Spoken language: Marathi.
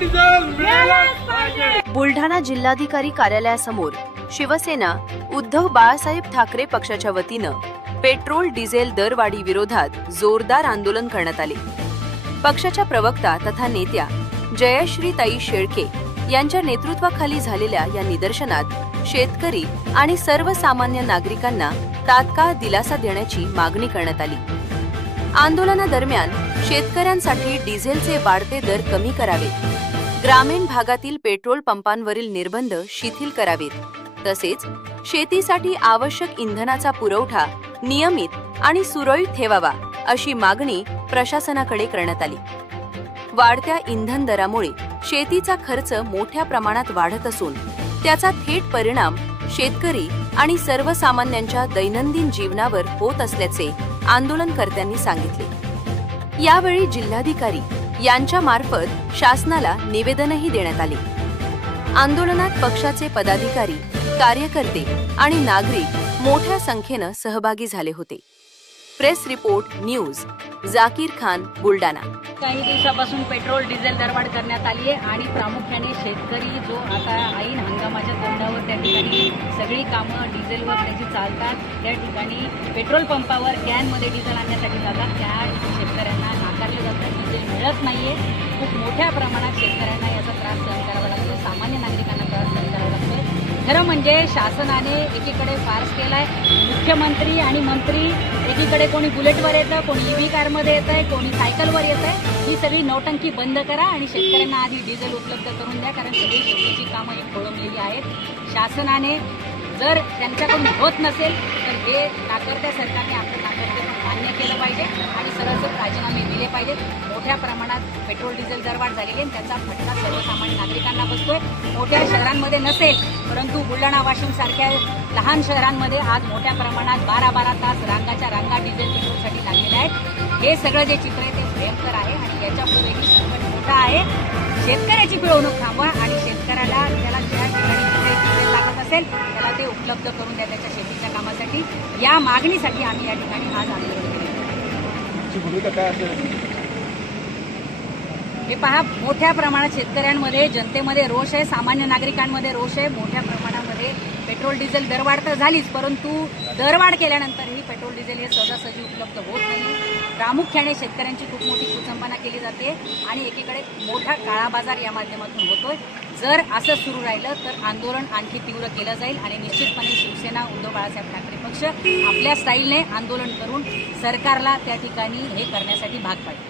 डिझेल मिळालंच पाहिजे। बुलढाणा जिल्हाधिकारी कार्यालयासमोर शिवसेना उद्धव बाळासाहेब ठाकरे पक्षाच्या वतीनं पेट्रोल डिझेल दरवाढी विरोधात जोरदार आंदोलन करण्यात आले। पक्षाच्या प्रवक्ता तथा नेत्या जयश्रीताई शेळके यांच्या नेतृत्वाखाली झालेल्या या निदर्शनात शेतकरी आणि सर्वसामान्य नागरिकांना तात्काळ दिलासा देण्याची मागणी करण्यात आली। आंदोलनादरम्यान शेतकऱ्यांसाठी डिझेलचे वाढते दर कमी करावेत, ग्रामीण भागातील पेट्रोल पंपांवरील निर्बंध शिथिल करावेत, तसेच शेतीसाठी आवश्यक इंधनाचा पुरवठा नियमित आणि सुरळीत ठेवावा अशी मागणी प्रशासनाकडे करण्यात आली। वाढत्या इंधन दरामुळे शेतीचा खर्च मोठ्या प्रमाणात वाढत असून त्याचा थेट परिणाम शेतकरी आणि सर्वसामान्यांच्या दैनंदिन जीवनावर होत असल्याचे आंदोलनकर्त्यांनी सांगितले। यावेळी जिल्हाधिकारी यांच्या मार्फत शासनाला निवेदनही देण्यात आले। आंदोलनात पक्षाचे पदाधिकारी, कार्यकर्ते आणि नागरिक मोठ्या संख्येने सहभागी झाले होते। Press report news Zakir Khan, Buldhana. काही दिवसापासून पेट्रोल डिझेल दरवाढ करण्यात आली आहे आणि प्रामुख्याने शेतकरी जो आता ऐन हंगामाच्या तोंडावर त्या ठिकाणी सगळी कामं डिझेलवर त्याची चालतात, त्या ठिकाणी पेट्रोल पंपावर कॅनमध्ये डिझेल आणण्यासाठी जातात, त्या शेतकऱ्यांना नाकारले जातात, डिझेल मिळत नाहीये। खूप मोठ्या प्रमाणात शेतकऱ्यांना याचा त्रास सहन करावा लागतो, सामान्य नागरिकांना त्रास सहन करावा लागतो। खरं म्हणजे शासनाने एकीकडे फार्स केलाय, मुख्यमंत्री आणि मंत्री एकीकडे कोणी बुलेटवर येतं, कोणी ईव्ही कारमध्ये येत आहे, कोणी सायकलवर येत आहे। ही सगळी नौटंकी बंद करा आणि शेतकऱ्यांना आधी डिझेल उपलब्ध करून द्या, कारण सगळी शेतीची कामं ही खोळंबलेली आहेत। शासनाने जर त्यांच्याकडून होत नसेल तर हे नाकर्त्या सरकारने आपलं नाकर्तेपण मान्य केलं पाहिजे आणि सरळ राजीनामे दिले पाहिजेत। मोठ्या प्रमाणात पेट्रोल डिझेल दरवाढ झालेली आहे, त्याचा फटका सर्वसामान्य नागरिकांना बसतोय। मोठ्या शहरांमध्ये नसेल, परंतु बुलढाणा, वाशिम सारख्या लहान शहरांमध्ये आज मोठ्या प्रमाणात 12-12 तास रांगाच्या रांगा डिझेल पेट्रोलसाठी लागलेल्या आहेत। हे सगळं जे चित्र आहे ते भयंकर आहे आणि याच्यापुढेही संकट मोठं आहे। शेतकऱ्याची पिळवणूक थांबवा आणि शेतकऱ्याला त्याला ज्या ठिकाणी डिझेल लागत असेल त्याला ते उपलब्ध करून द्या त्याच्या शेतीच्या कामासाठी। या मागणीसाठी आम्ही या ठिकाणी आज आंदोलन केले। भूमिका काय असेल? हे पहा, मोठ्या प्रमाणात शेतकऱ्यांमध्ये, जनतेमध्ये रोष आहे, सामान्य नागरिकांमध्ये रोष आहे। मोठ्या प्रमाणामध्ये पेट्रोल डिझेल दरवाढ तर झालीच, परंतु दरवाढ केल्यानंतरही पेट्रोल डिझेल हे सहजासहजी उपलब्ध होत नाही। प्रामुख्याने शेतकऱ्यांची खूप मोठी कुचंबना केली जाते आणि एकीकडे मोठा काळा बाजार या माध्यमातून होतोय। जर असं सुरू राहिलं तर आंदोलन आणखी तीव्र केलं जाईल आणि निश्चितपणे शिवसेना, उद्धव बाळासाहेब ठाकरे पक्ष आपल्या स्टाईलने आंदोलन करून सरकारला त्या ठिकाणी हे करण्यासाठी भाग पाडेल।